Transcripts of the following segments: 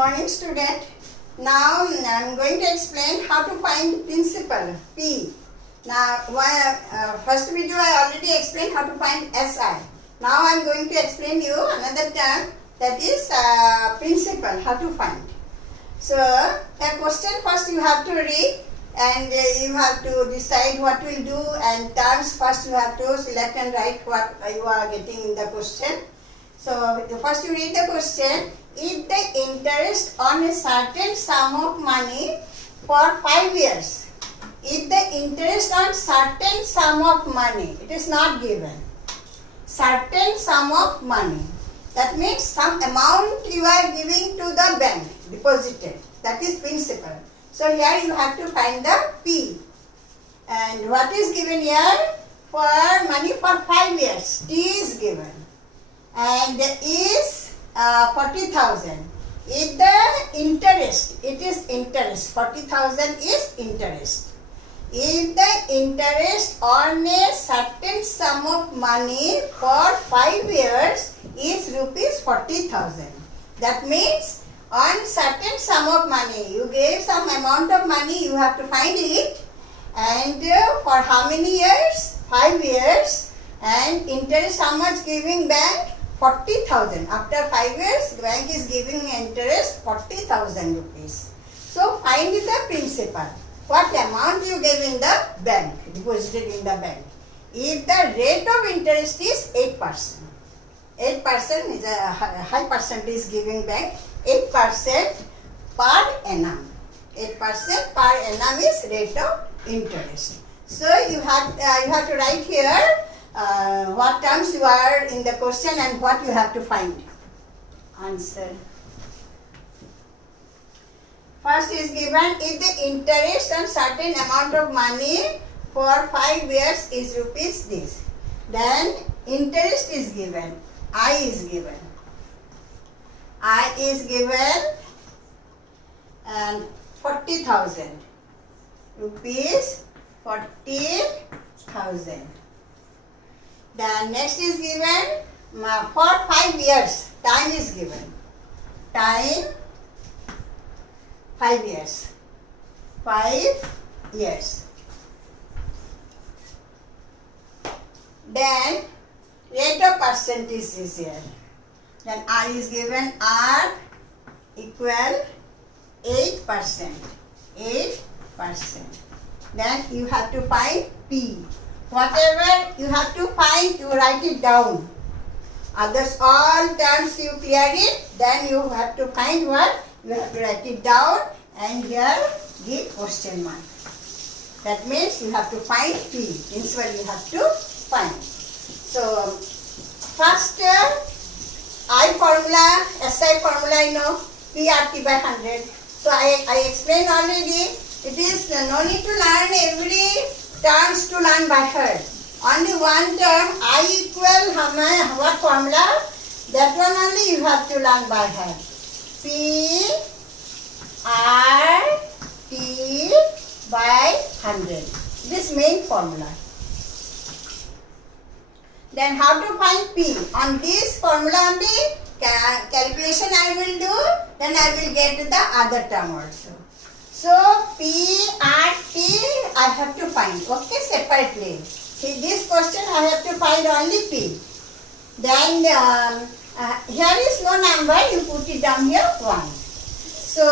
morning, student. Now I am going to explain how to find principal P. Now first video I already explained how to find SI. Now I am going to explain you another term, that is principal, how to find. So the question first you have to read and you have to decide what will do, and terms first you have to select and write what you are getting in the question. So first you read the question. If the interest on a certain sum of money for 5 years, if the interest on certain sum of money, it is not given, certain sum of money, that means some amount you are giving to the bank, deposited, that is principal. So here you have to find the P. And what is given here? For money for 5 years, T is given. And is 40,000. If the interest, it is interest, 40,000 is interest. If the interest on a certain sum of money for 5 years is rupees 40,000, that means on certain sum of money, you gave some amount of money, you have to find it, and for how many years? 5 years, and interest how much giving bank? 40,000. After 5 years, the bank is giving interest 40,000 rupees. So find the principal. What amount you gave in the bank, deposited in the bank. If the rate of interest is 8%, 8% is a high percentage giving bank, 8% per annum. 8% per annum is rate of interest. So you have to write here what terms you are in the question and what you have to find. Answer. First is given, if the interest on certain amount of money for 5 years is rupees this, then interest is given, I is given. I is given and 40,000 rupees, 40,000. Then next is given for 5 years, time is given. Time 5 years. 5 years. Then rate of percentage is here. Then R is given, R equal 8%. 8%. Then you have to find P. Whatever you have to find, you write it down. Others, all terms you clear it, then you have to find what? You have to write it down and here give question mark. That means you have to find P. Principal you have to find. So, first I formula, SI formula you know, PRT by 100. So, I explained already, it is no need to learn every terms to learn by heart. Only one term, I equal what formula? That one only you have to learn by heart. P R T by 100. This main formula. Then how to find P? On this formula only calculation I will do, then I will get the other term also. So P R T I have to find, okay, separately. This question I have to find only P. Then here is no number, you put it down here 1. So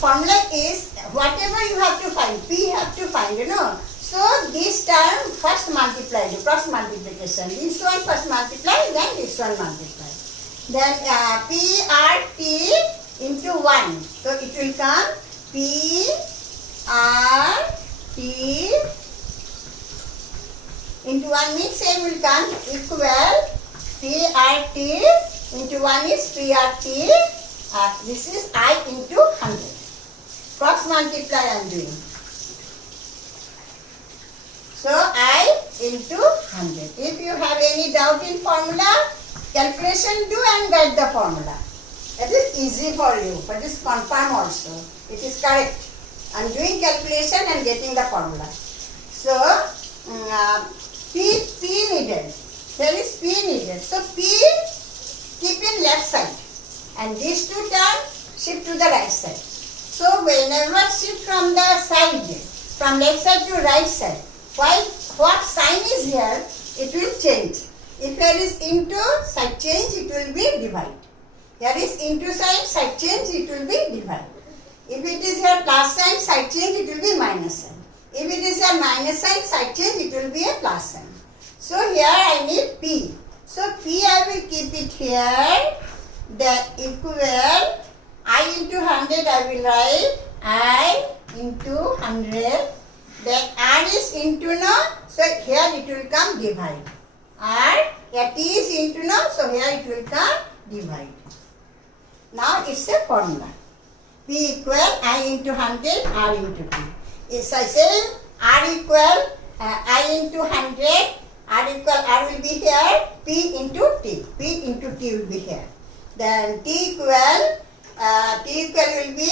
formula is whatever you have to find, P have to find, you know. So this term first multiply, do cross multiplication. This one first multiply, then this one multiply. Then P R T into 1. So it will come P R T into 1 means same will come equal P R T into 1 is P R T. This is I into 100. Cross multiply I am doing. So I into 100. If you have any doubt in formula, calculation do and get the formula. That is easy for you, but it is confirm also. It is correct. I am doing calculation and getting the formula. So, P needed. There is P needed. So, P keep in left side and these two terms shift to the right side. So whenever shift from the side, from left side to right side, while what sign is here, it will change. If here is into, side change, it will be divide. Here is into sign, side change, it will be divide. If it is here plus sign, side change, it will be minus sign. If it is a minus sign, side change, it will be a plus sign. So here I need P. So P I will keep it here. The equal I into 100 I will write I into 100. Then R is into no. So here it will come divide. R, here T is into no. So here it will come divide. Now it's a formula. P equal I into 100, R into T. If I say R equal I into 100, R equal R will be here, P into T. P into T will be here. Then T equal will be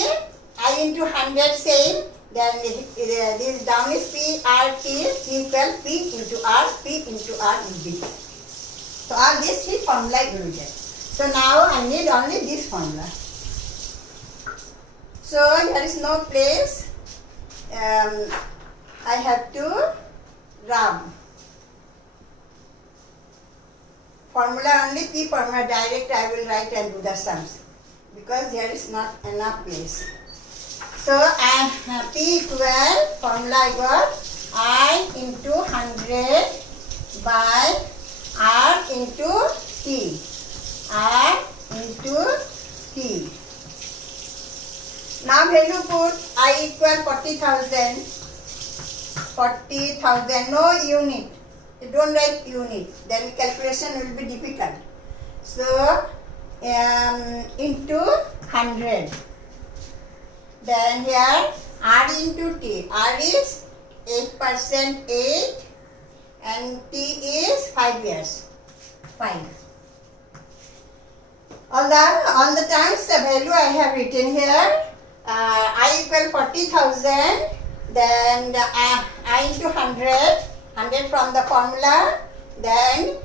I into 100 same. Then this down is P R T. T equal P into R will be. So all this he formula you will get. So now I need only this formula. So here is no place. I have to rub. Formula only, P formula direct I will write and do the sums because there is not enough place. So P equal formula I got I into 100 by R into T. R into T. Now value put I equal 40,000. 40,000, no unit. You don't write unit, then calculation will be difficult. So into 100. Then here R into T. R is 8% 8 and T is 5 years. 5. All the times the value I have written here. I equal 40,000. Then I into 100. 100 from the formula, then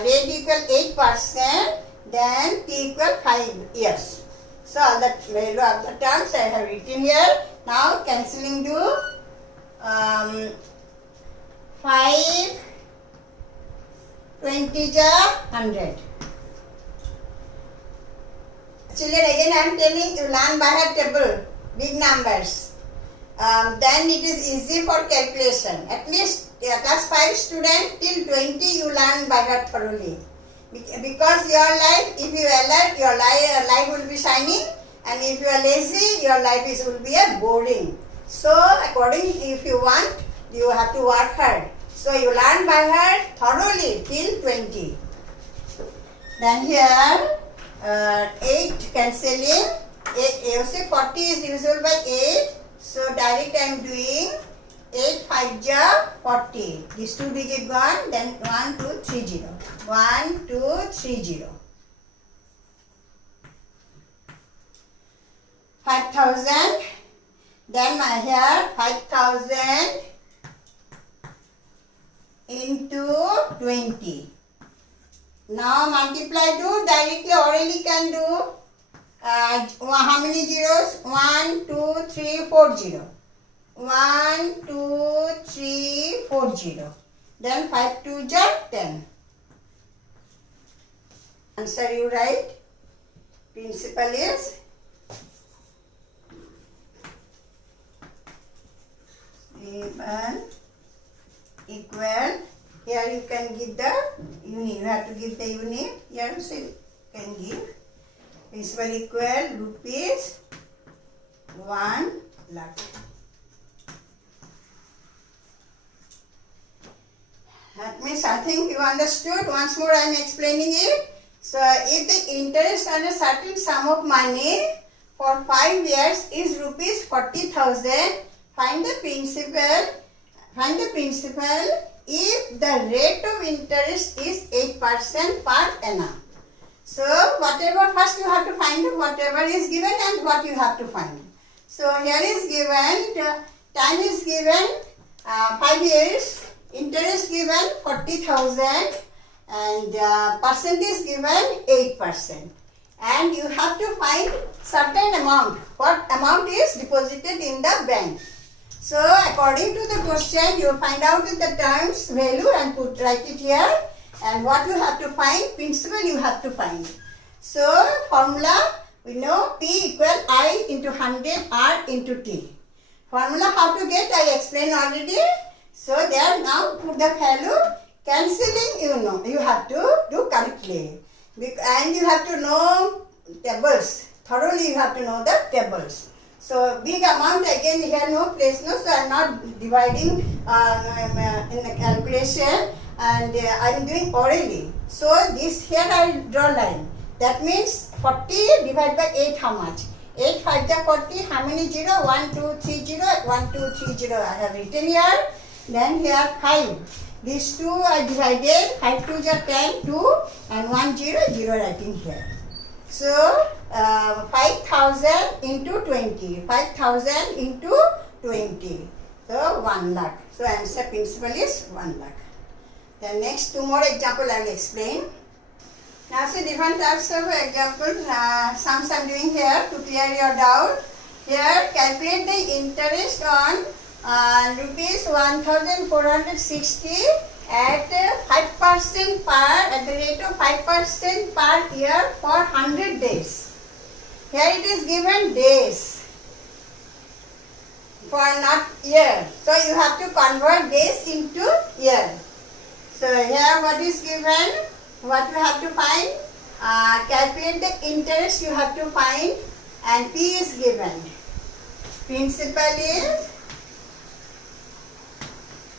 rate equal 8%, then T equal 5 years. So all the value of the terms I have written here. Now cancelling do 5 20 100. Children, again I am telling you learn by heart table, big numbers. Then it is easy for calculation. At least class 5 student till 20 you learn by heart thoroughly. Because your life, if you are alert, your life will be shining, and if you are lazy, your life will be a boring. So according, if you want, you have to work hard. So you learn by heart thoroughly till 20. Then here 8 cancelling. 8, say 40 is divisible by 8. So direct I am doing 8 5 ja 40. These 2 digit gone. Then 1 2 3 0. 1 2 3 0. 5,000. Then my here 5,000 into 20. Now multiply do directly orally can do. How many zeros? 1 2 3 4 0. 1 2 3 4 0. Then 5 2 ja 10. Answer you write. Principal is 7 equal. Here you can give the unit. You have to give the unit. Here also you can give. Principal equal rupees 1 lakh. That means I think you understood. Once more I am explaining it. So if the interest on a certain sum of money for 5 years is rupees 40,000, find the principal. Find the principal if the rate of interest is 8% per annum. So whatever first you have to find whatever is given and what you have to find. So here is given, time is given 5 years, interest given 40,000 and percent is given 8%. and you have to find certain amount. What amount is deposited in the bank? So according to the question, you find out the terms value and write it here. And what you have to find? Principal you have to find. So formula, we know P equal I into 100 R into T. Formula how to get, I explained already. So there, now put the value. Cancelling, you know, you have to do correctly. And you have to know tables. Thoroughly you have to know the tables. So big amount again here, no place, no. So I am not dividing in the calculation, and I am doing orally. So this here I draw line. That means 40 divided by 8 how much? 8 5 are 40. How many 0? 1 2 3 0. 1 2 3 0 I have written here. Then here 5. These two I divided. 5 2 are 10, 2, and 1 0 0 writing here. So 5,000 into 20. 5,000 into 20. So 1 lakh. So answer principal is 1 lakh. Then next two more example I will explain. Now see different types of examples, sums I am doing here to clear your doubt. Here calculate the interest on rupees 1,460 at 5% at the rate of 5% per year for 100 days. Here it is given days for not year. So you have to convert days into year. So here what is given? What you have to find? Calculate the interest you have to find, and P is given. Principal is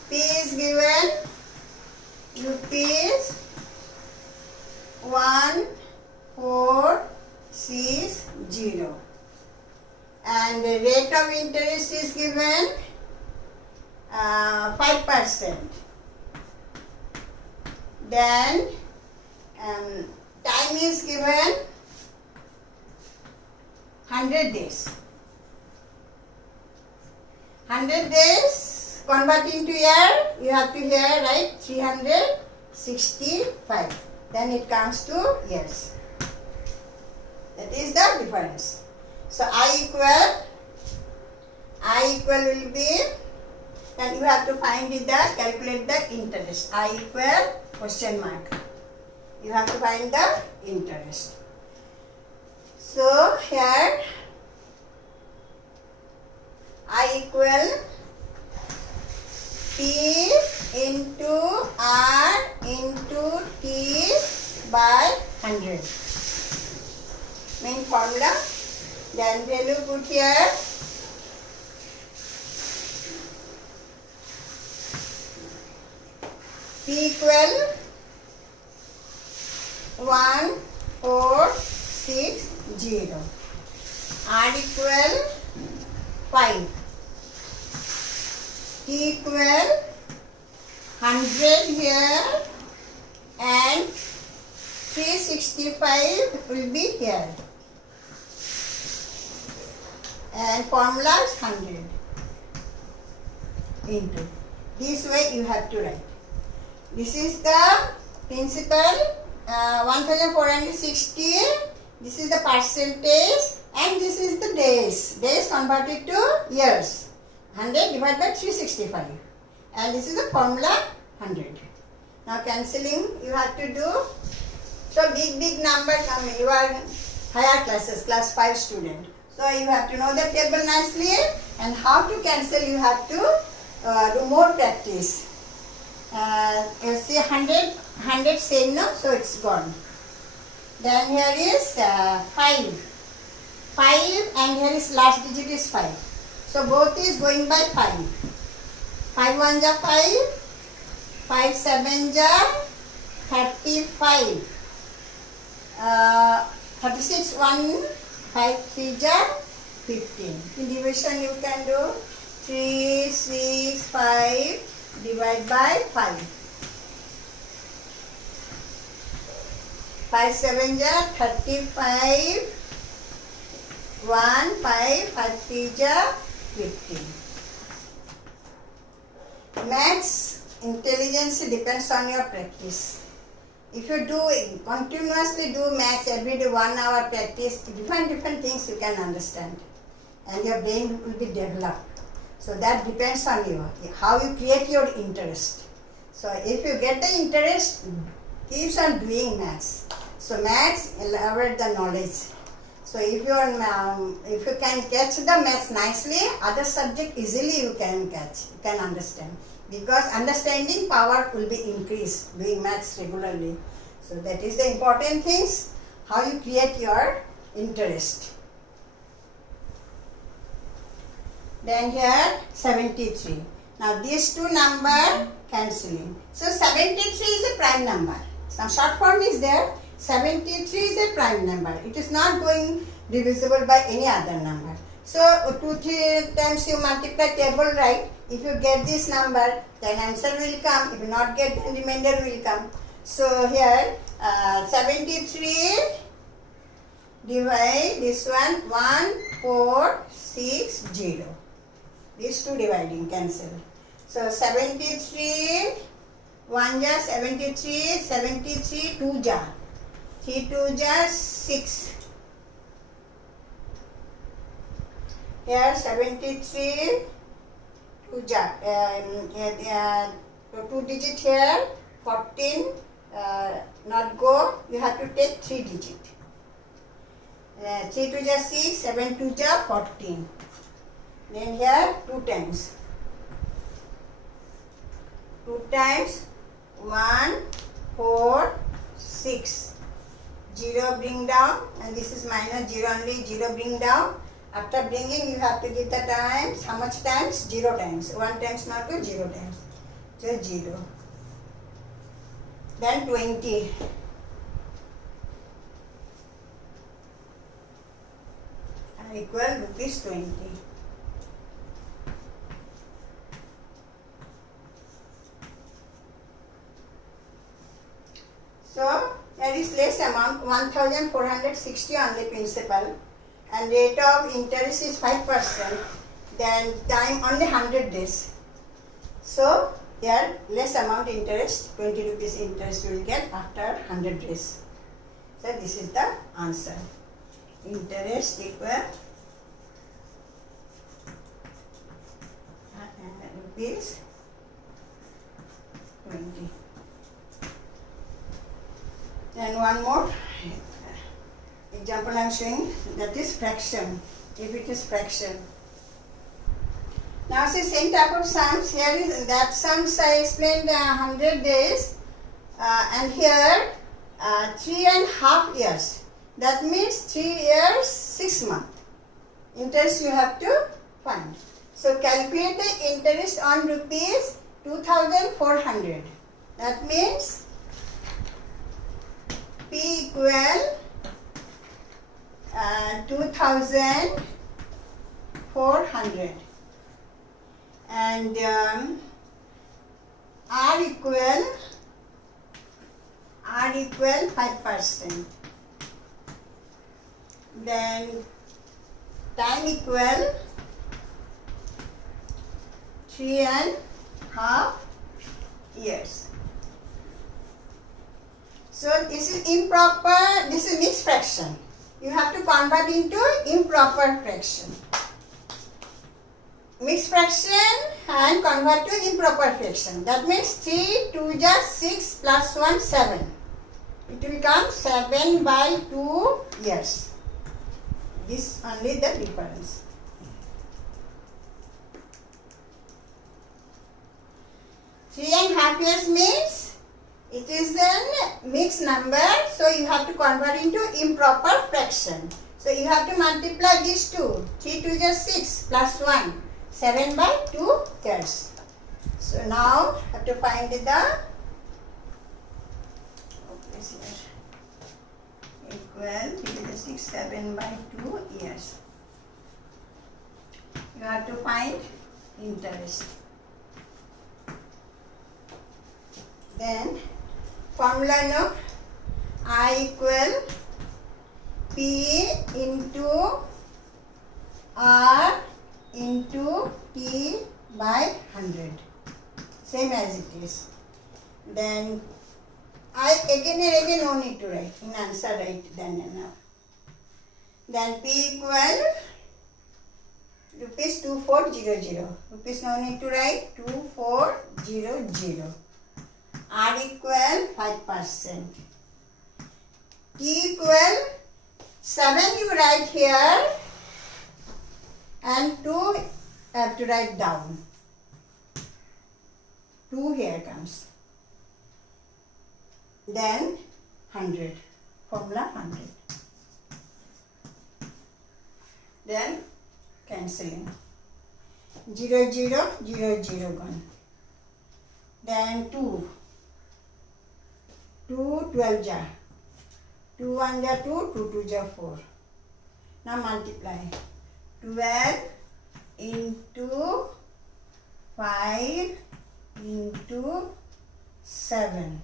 P is given rupees 1460, and the rate of interest is given 5%. Then time is given 100 days. 100 days converting to year, you have to here write 365. Then it comes to years. That is the difference. So I equal will be, then you have to find it, calculate the interest. I equal question mark. You have to find the interest. So here I equal P into R into T by 100. Main formula. Then value put here. P equal 1460. R equal 5. T equal 100 here, and 365 will be here. And formula is 100 into. This way you have to write. This is the principal, 1460. This is the percentage, and this is the days. Days converted to years. 100 divided by 365. And this is the formula 100. Now cancelling you have to do. So big number come. You are higher classes, class 5 student. So you have to know the table nicely, and how to cancel you have to do more practice. You see 100 same, no? So it's gone. Then here is 5. 5, and here is last digit is 5. So both is going by 5. 5 1 ja 5. 5 7 ja 35. 36 1. 5 3 ja 15. In division you can do 3 6 5 divide by 5. 5 7 ja 35. 1 5 5 3 ja 15. Maths intelligence depends on your practice. if you do continuously do maths every day, 1 hour practice, different things you can understand, and your brain will be developed. So that depends on you, how you create your interest. So if you get the interest, keeps on doing maths. So maths elaborate the knowledge. So if you can catch the maths nicely, other subject easily you can catch, you can understand. Because understanding power will be increased doing maths regularly. So that is the important things, how you create your interest. Then here 73. Now these two number cancelling. So 73 is a prime number. Some short form is there. 73 is a prime number. It is not going divisible by any other number. So 2-3 times you multiply table, right? If you get this number, then answer will come. If you not get, then remainder will come. So here 73 divide this one 1460. These two dividing cancel. So 73 1 ja 73, 73 2 ja 3 2 ja 6. Here 73 2 ja 2 digit here 14 not go, you have to take 3 digit. 3 2 ja 6, 7 2 ja 14. Then here 2 times. 2 times 1 4 6. 0 bring down, and this is minus 0 only, 0 bring down. After bringing, you have to give the times. How much times? 0 times. 1 times not to 0 times. So 0. Then 20. Equal rupees 20. So there is less amount, 1460 only principal, and rate of interest is 5%. Then time only 100 days. So here less amount interest, 20 rupees interest you will get after 100 days. So this is the answer. Interest equal rupees 20. And one more example I am showing, that is fraction. If it is fraction. Now see same type of sums. Here is that sums I explained 100 days, and here 3.5 years. That means 3 years 6 months. Interest you have to find. So calculate the interest on rupees 2400. That means P equal 2400, and R equal 5%. Then time equal 3.5 years. So this is improper, this is mixed fraction. You have to convert into improper fraction. Mixed fraction and convert to improper fraction. That means 3 2 ja 6 plus 1 7. It will come 7/2 years. This only the difference. Three and a half years means it is a mixed number, so you have to convert into improper fraction. So you have to multiply these two. 3 2 ja 6 plus 1, 7/2 years. So now have to find the equal 3 to 6, 7/2 years. You have to find interest. Then formula no, I equal P into R into T by 100. Same as it is. Then again and again no need to write. In answer write then and now. Then P equal rupees 2400. Rupees no need to write. 2400. R equal 5%. T equal 7 you write here and 2 have to write down. 2 here comes. Then 100. Formula 100. Then cancelling. 0, 0, 0, 0 gone. Then 2. 2, 12 jar. 2 1 jar 2, 2 2 jar 4. Now multiply. 12 into 5 into 7.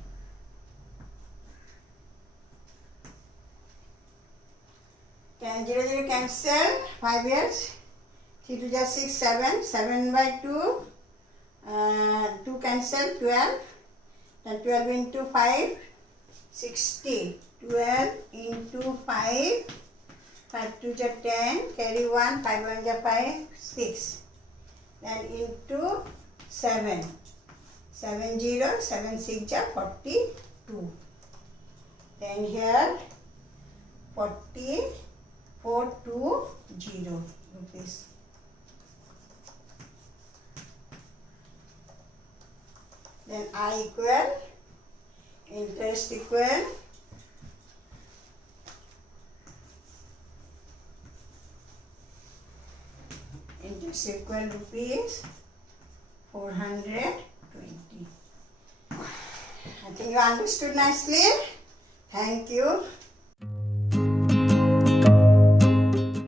Can 0 0 cancel? 5 years. 3 2 jar 6 7. 7 by 2. 2 cancel 12. Then 12 into 5. 60. 12 into 5. 5 2 jar 10. Carry 1. 5 1 jar 5. 6. Then into 7. 7 0. 7 6 jar 42. Then here 420 rupees. Then I equal interest equal rupees 420. I think you understood nicely. Thank you.